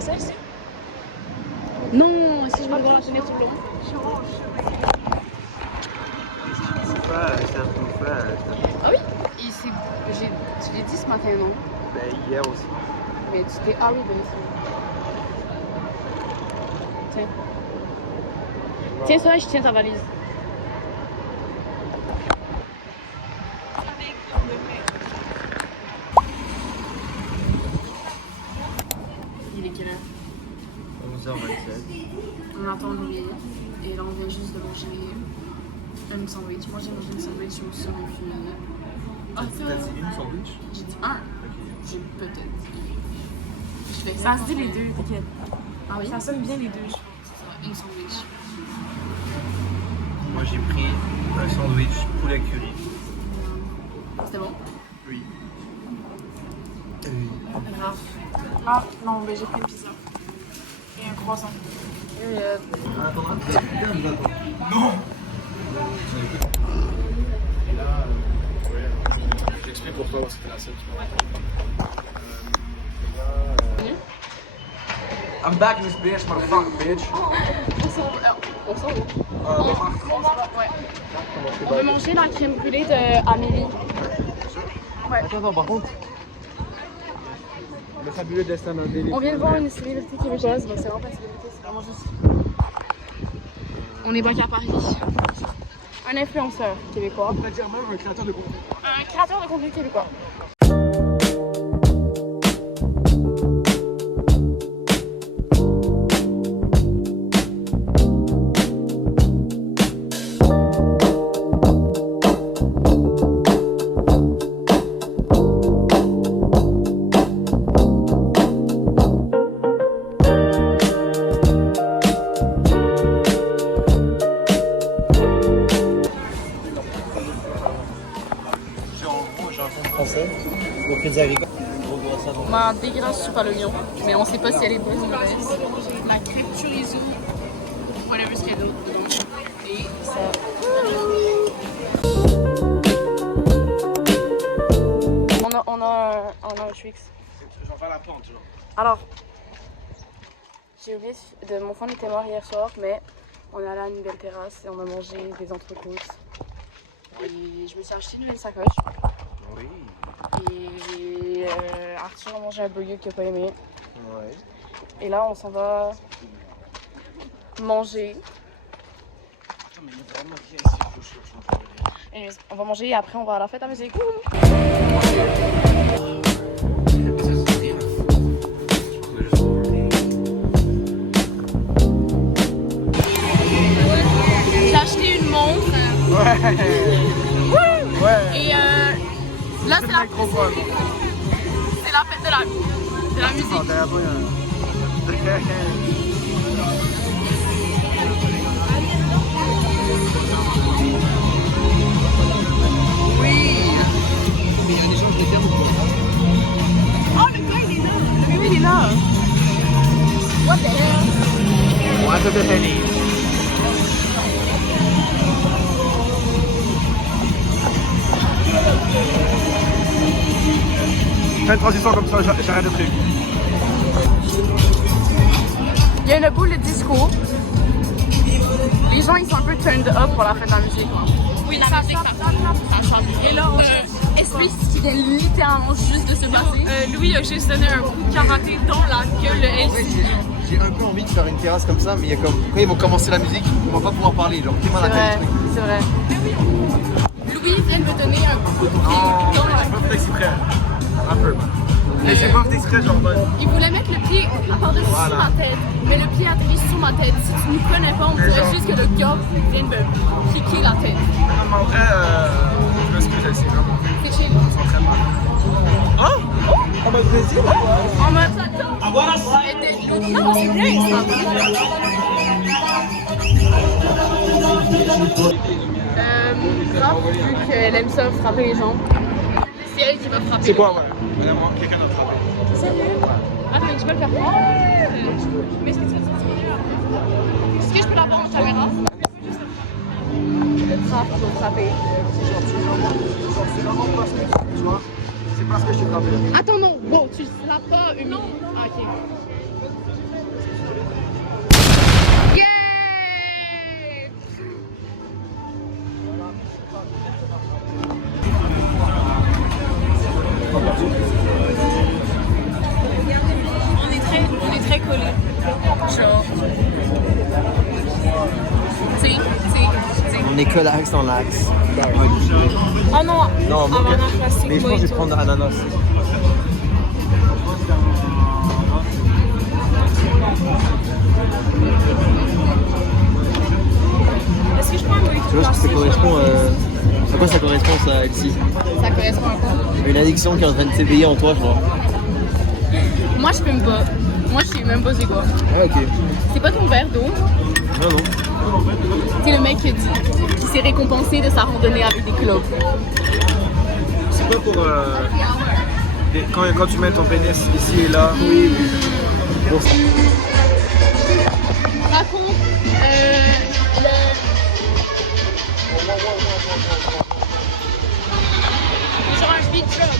c'est... Non, si je veux voir la fenêtre sur l'eau. C'est un peu fast. Ah oui? Tu l'ai dit ce matin, non? Ben, hier aussi. Mais tu t'es ah oui, ben ça. Tiens. Tiens ça, je tiens ta valise. Il est quelle heure? 11h27. On attend Louis et là on vient juste de manger un sandwich. Moi j'ai mangé un sandwich sur mon film. T'as dit une sandwich? J'ai dit un. J'ai peut-être. Ça se dit les deux, t'inquiète. Ah oui? Ça sonne bien les deux, je pense. C'est ça, une sandwich. Moi j'ai pris un sandwich poulet curry. C'était bon? Oui. Grave. Ah non, mais j'ai pris une pizza. Et un croissant. Attends, non! J'explique pourquoi c'était la seule. I'm back in this bitch, motherfucker, bitch. On s'en va. Ouais. On veut manger la crème brûlée d'Amélie. Ouais. Attends, par contre. Le fabuleux destin d'un délire. On vient de voir une célébrité québécoise, donc c'est vraiment pas une célébrité, c'est vraiment juste. On est pas qu'à Paris. Un influenceur québécois. On va dire même un créateur de contenu. Un créateur de contenu québécois. Français, au crédit agricole. On a un dégueulasse soupe à l'oignon, mais on sait pas si elle est bonne ou mauvaise. La crêpe chorizo, whatever ce qu'il y a d'autre dedans. Et ça. On a un Twix. J'en fais la pente, genre. Alors, j'ai oublié de mon frère était mort hier soir, mais on est allé à une belle terrasse et on a mangé des entrecôtes. Et je me suis acheté une nouvelle sacoche. Oui. Et Arthur a mangé un burger qu'il n'a pas aimé. Ouais. Et là, on s'en va manger. Et on va manger et après on va à la fête à musique. J'ai acheté une montre. Ouais. Et là, c'est la fête de la musique. Oui. Mais il y a des gens qui les ferment. Oh, le gars, il est là. Le bébé, il est là. What the hell? What the hell? Fais une transition comme ça, j'ai rien de prévu. Il y a une boule de disco. Les gens, ils sont un peu turned up pour la fête de la musique. Oui, la musique, ça chante. Et là, esprit qui vient littéralement juste de se passer. Louis a juste donné un coup de karaté dans la gueule. J'ai un peu envie de faire une terrasse comme ça, mais il y a comme quand ils vont commencer la musique, on va pas pouvoir parler, genre qui m'a la tête. C'est vrai. Louis vient de me donner un coup de pied dans la gueule. Pas fait exprès, un peu. Mais c'est pas fait exprès, genre. Il voulait mettre le pied par-dessus ma tête, mais le pied atterrit sur ma tête. Si tu ne connais pas, on dirait juste que le gars vient de me piquer la tête. En vrai, je m'excuse, c'est vraiment. C'est chill. Très mal. Oh! En mode plaisir? En mode non, c'est bien ça. Grave, vu qu'elle aime ça frapper les gens, c'est elle qui va frapper. C'est quoi, ouais? Madame, quelqu'un d'autre frappé. Sérieux? Attends, mais tu peux le faire prendre? Mais est-ce que tu veux dire? Est-ce que je peux la prendre en caméra? Le frappe pour frapper. C'est vraiment parce que tu vois, c'est parce que je t'ai frappé. Attends, non, wow, tu slappes pas une. Non. Ah, ok. collé. Genre. Tu sais. On est que l'axe dans l'axe. Oh non, Non, moi, ananas classique. mais je pense que je vais prendre ananas. Est-ce que je prends un mojito? Tu vois ce que ça correspond à quoi ça correspond ça, Elsie? Ça correspond à quoi? Une addiction qui est en train de s'éveiller en toi, je crois. Moi, je fume pas. Moi, je sais même pas c'est quoi. Ah, ok. C'est pas ton verre d'eau? Non, non. C'est le mec qui s'est récompensé de sa randonnée avec des clopes. C'est pas pour. Quand tu mets ton pénis ici et là. Oui, oui. Pour ça. Raconte sur un beat drop.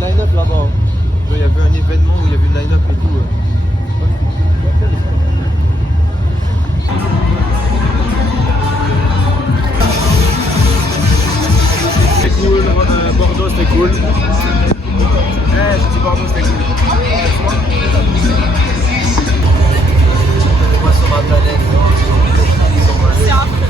Line-up là-bas. Genre, il y avait un événement où il y avait une line-up et tout. C'est cool, Bordeaux c'était cool. J'ai dit Bordeaux c'était cool. Moi sur ma planète. C'est affreux.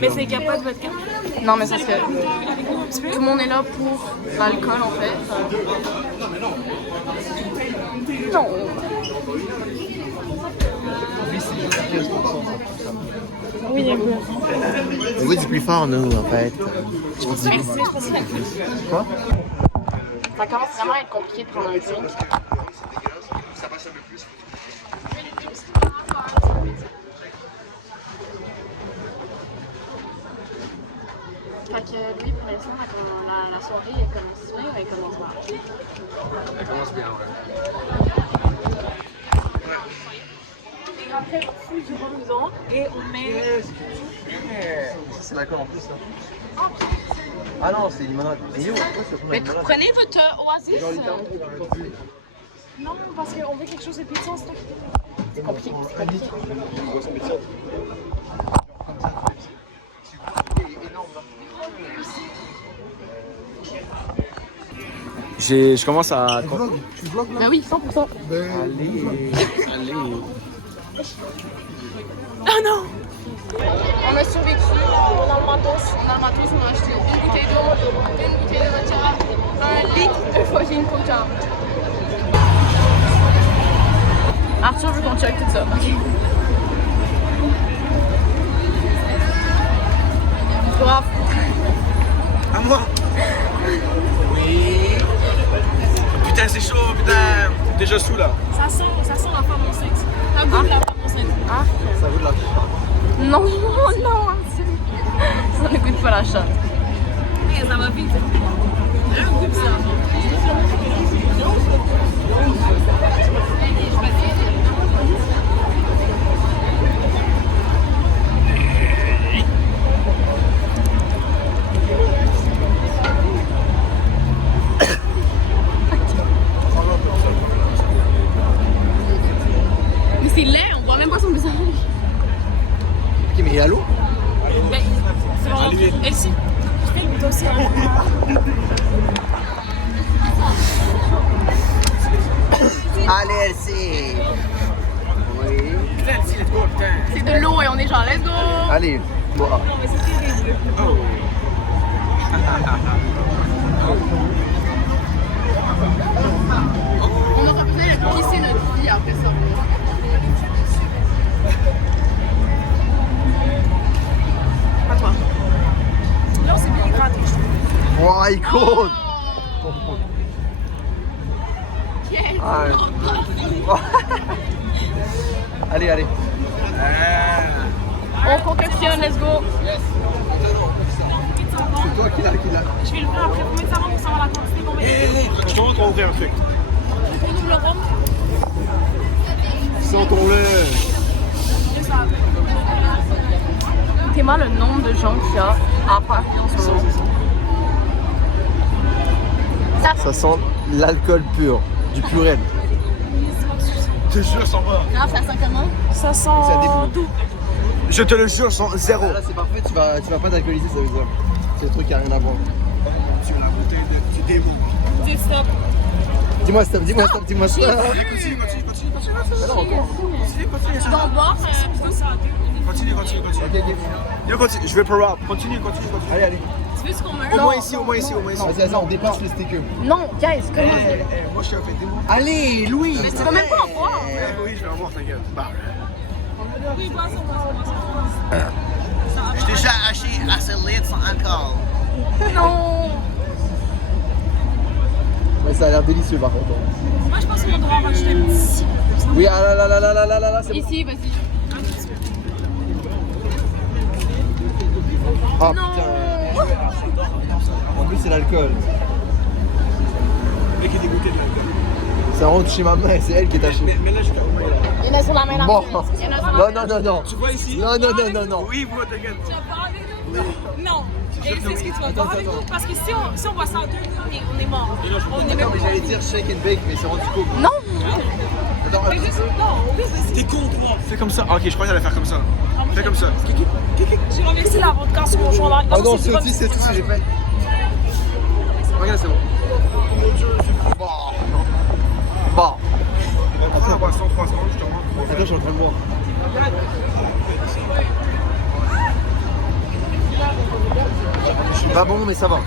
Mais c'est qu'il n'y a pas de vodka. Non, mais c'est parce que tout le monde est là pour l'alcool en fait. Non. Oui, un peu. Oui, c'est plus fort, nous, en fait. Quoi? Ça commence vraiment à être compliqué de prendre un drink. Ça passe un peu plus. Fait que lui, pour l'instant, la soirée, elle commence bien ou elle commence mal? Elle commence bien, ouais. Et après, on fout du rhum dedans et on met. C'est l'alcool en plus, là. Ah non, c'est limonade. Mais yo, pourquoi ça tombe Mais avec limonade? prenez votre oasis. Non, parce qu'on veut quelque chose de puissant, c'est toi qui. C'est compliqué. C'est compliqué. Je commence à. Tu vlogs là? Bah oui, 100%. Allez. Ah non! On a survécu, on a le matos, on a acheté une bouteille d'eau, une bouteille de vodka, un litre de fucking coca. Arthur veut qu'on check tout ça, ok? Grave. À moi! Oui! Putain, c'est chaud, putain! Déjà sous là. Ça sent la femme enceinte. Ça goûte la femme enceinte. Ah, Ça vaut de la chatte. non, non, Arthur. Ça ne goûte pas la chatte. Et ça va vite. Un goût de ça. Mais c'est laid, on voit même pas son visage. Ok, mais allô? Ben, c'est vraiment. Elsie, tu fais le toi aussi. Allez, Elsie! Oui. Putain, let's go, putain! C'est de l'eau et on est genre let's go! Allez, bois. Non, mais c'est terrible. Oh! On aura besoin de pisser notre vie après ça. my god. Ah, ouais. Allez, allez. On confectionne, let's go. C'est toi qui l'as. Je vais l'ouvrir après. Combien de savons pour savoir la quantité qu'on met? Je te montre, on va ouvrir un truc. On ouvre le rhum. Sentons-le. Écoutez-moi le nombre de gens qu'il y a à Paris en ce moment. Ça sent l'alcool pur, du purel. Je te jure, sans moi. Grave, ça sent comment? Ça sent doux. Je te le jure, sans zéro. Là c'est parfait, tu vas pas t'alcooliser, ça veut dire. C'est le truc qui a rien à voir. Tu as la beauté du démon. Dis stop. Dis-moi stop. Continue. Tu dois boire? Continue. Yo, continue. Je vais pour Rob. Continue. Allez. Tu veux ce qu'on meurt? Au moins ici. Vas-y, on dépasse le sticker. Non, guys, comment? Moi, je suis un peu démon. Allez, Louis. Mais tu vas même pas en boire. Oui, je vais en voir, t'inquiète. Bah. Oui, boisson. J'ai déjà acheté assez de litres sans alcool. Non. Ouais, ça a l'air délicieux par contre. Moi, je pense qu'on doit en rajouter un petit. Oui, ah là, c'est bon. Ici, vas-y. Ah Non. putain. En plus, c'est l'alcool. Le mec est dégoûté de l'alcool. Ça rentre chez ma main et c'est elle qui est tachée. Mais là, je vais au moins. Il y en a sur la main. Bon. Il y en a sur la main. Non. Tu vois ici? Non. Oui, moi, t'inquiète. Tu vas boire avec nous? Non. Et c'est ce que tu vas boire avec nous? Parce que si on boit ça à deux, on est mort. On est même Attends, mais pas. j'allais dire shake and bake, mais c'est rendu coke. Non. Attends, Mais juste, non, au pire, T'es con, toi. Fais comme ça. Ok, je crois qu'elle allait faire comme ça. Fais comme ça. j'ai renversé la vodka sur mon joint. Oh non, c'est aussi, c'est tout ce que j'ai fait. Regarde, c'est bon. Bon. Prends la boisson 3 secondes, je te remontre. Attends, je suis en train de boire. Je suis pas bon, mais ça va.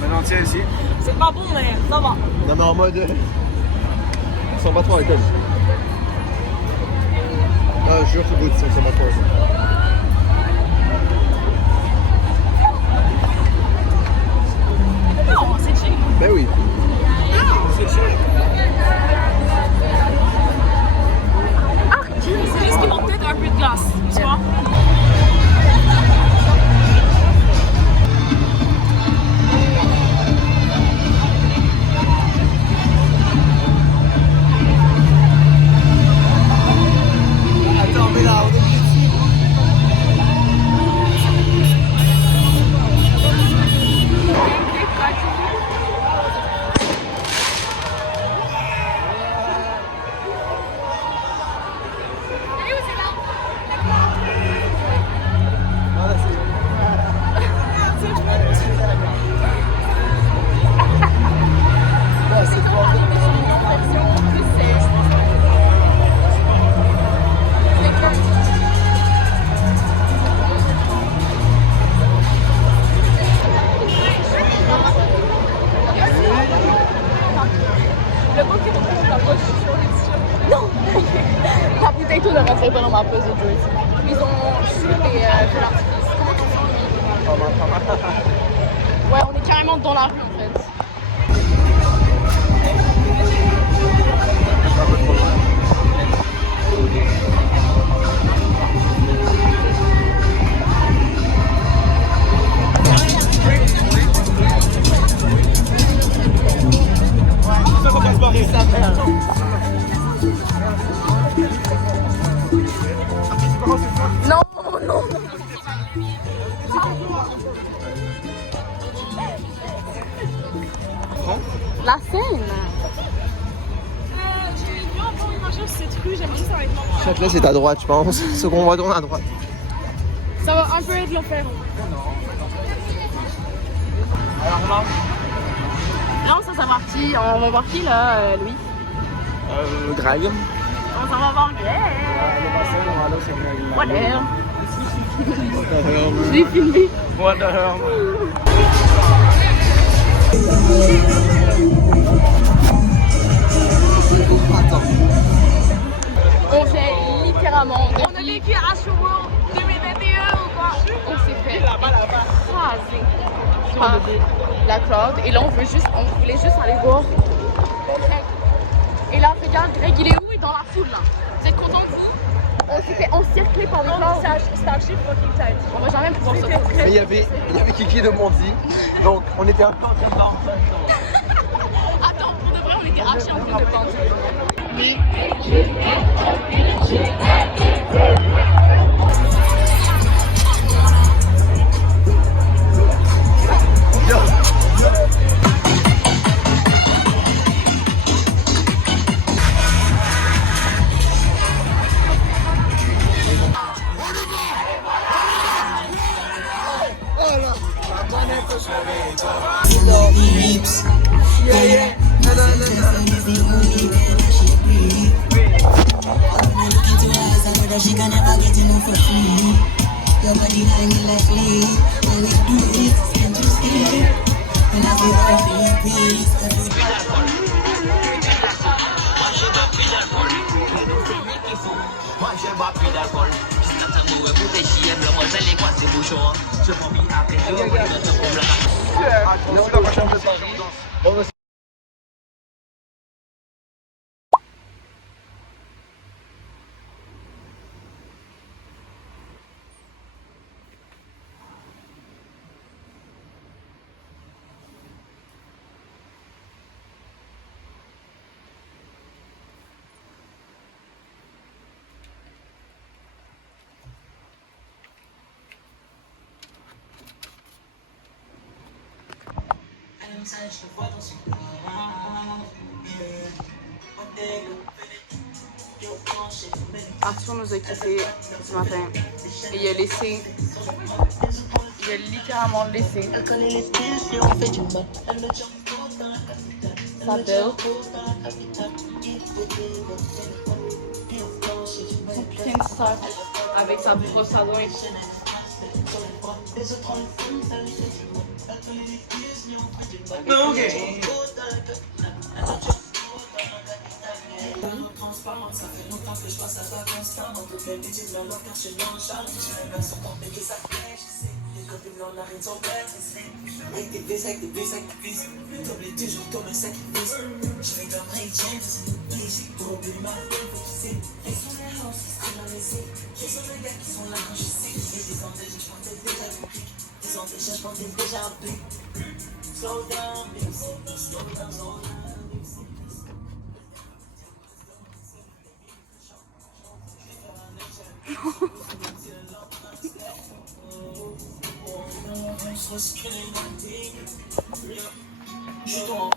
Maintenant, tiens ici. C'est pas bon, mais ça va. Non, mais en mode. On s'en bat trop avec elle. Ah, je jure, c'est beau, on s'en bat trop avec elle. Non, c'est chill. Ben oui. C'est juste qu'il manque peut-être un peu de glace, tu vois? Attends, mais là, on est La bouteille tout ne rentrait pas dans ma pose de jersey. Ils ont shooté des feux d'artifice. Comment on sent? Ouais, on est carrément dans la rue en fait. Non. La scène. J'ai bien entendu manger cette rue, j'aimerais ça avec maman. Châtelet, c'est à droite, je pense. Ce qu'on va tourner à droite. Ça va un peu être l'enfer. Là, on s'en va voir qui? On va voir qui là, Louis? Greg. On s'en va voir Greg. Whatever. J'ai filmé. What the hell? On vient littéralement. On a vécu à Astroworld 2021 ou quoi? on s'est fait écraser par la crowd. Et là, on voulait juste aller voir Greg. Et là, regarde, Greg, il est où? Il est dans la foule, là. Vous êtes contents de vous? On s'est fait encercler par les crowds. C'était archi fucking tight. On va jamais pouvoir se Mais il y avait Kiki de Mondi, donc on était un peu en train de Attends, pour de vrai, on était archi en train de penser. She can never get enough of me. Your body hanging like me. When we do it, can't you see? When I feel off in your peace, I feel Moi je bois plus d'alcool. Jusqu'à temps où écouter chier, le moi j'allais quoi c'est bouchon. Je m'en vis après je me Arthur nous a quittés ce matin et il a littéralement laissé sa belle, son putain de sac avec sa brosse à dents.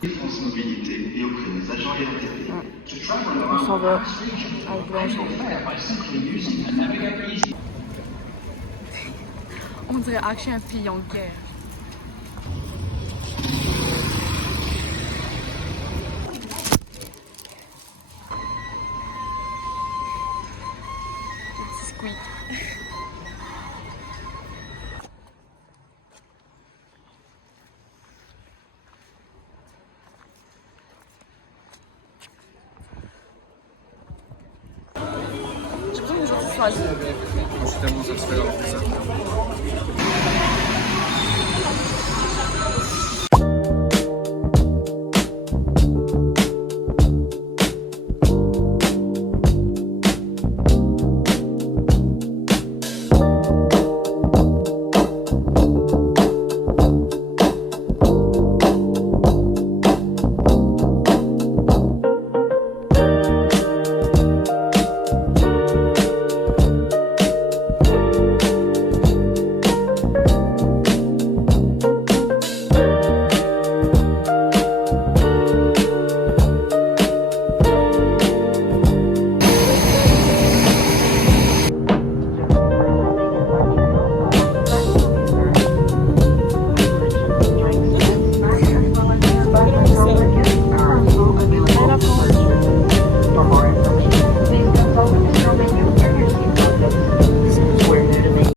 France Mobilité et auprès des agents RATP. On s'en va avec Blanche. On dirait actually un pays en guerre. Le petit squeak. J'ai l'impression que les gens sont choisis. Je suis tellement satisfait d'avoir fait ça.